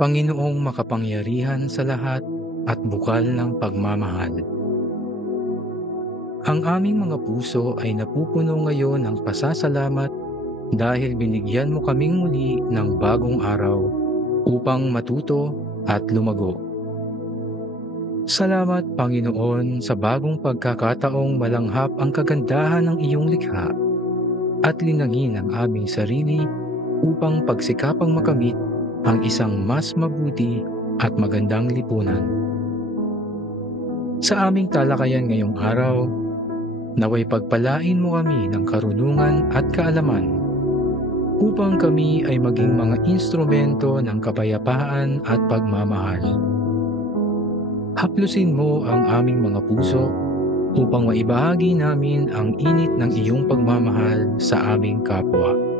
Panginoong makapangyarihan sa lahat at bukal ng pagmamahal. Ang aming mga puso ay napupuno ngayon ng pasasalamat dahil binigyan mo kaming muli ng bagong araw upang matuto at lumago. Salamat, Panginoon, sa bagong pagkakataong malanghap ang kagandahan ng iyong likha at linangin ang aming sarili upang pagsikapang makamit ang isang mas mabuti at magandang lipunan. Sa aming talakayan ngayong araw, naway pagpalain mo kami ng karunungan at kaalaman upang kami ay maging mga instrumento ng kapayapaan at pagmamahal. Haplusin mo ang aming mga puso upang maibahagi namin ang init ng iyong pagmamahal sa aming kapwa.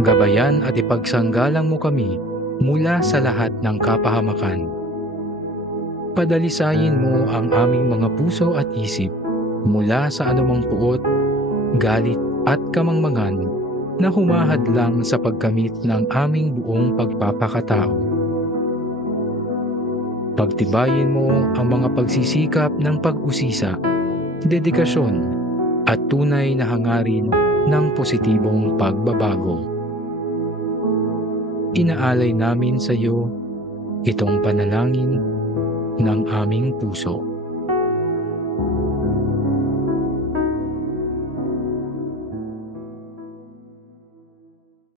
Gabayan at ipagsanggalang mo kami mula sa lahat ng kapahamakan. Padalisayin mo ang aming mga puso at isip mula sa anumang puot, galit at kamangmangan na humahadlang sa pagkamit ng aming buong pagpapakatao. Pagtibayin mo ang mga pagsisikap ng pag-usisa, dedikasyon at tunay na hangarin ng positibong pagbabago. Inaalay namin sa iyo itong panalangin ng aming puso.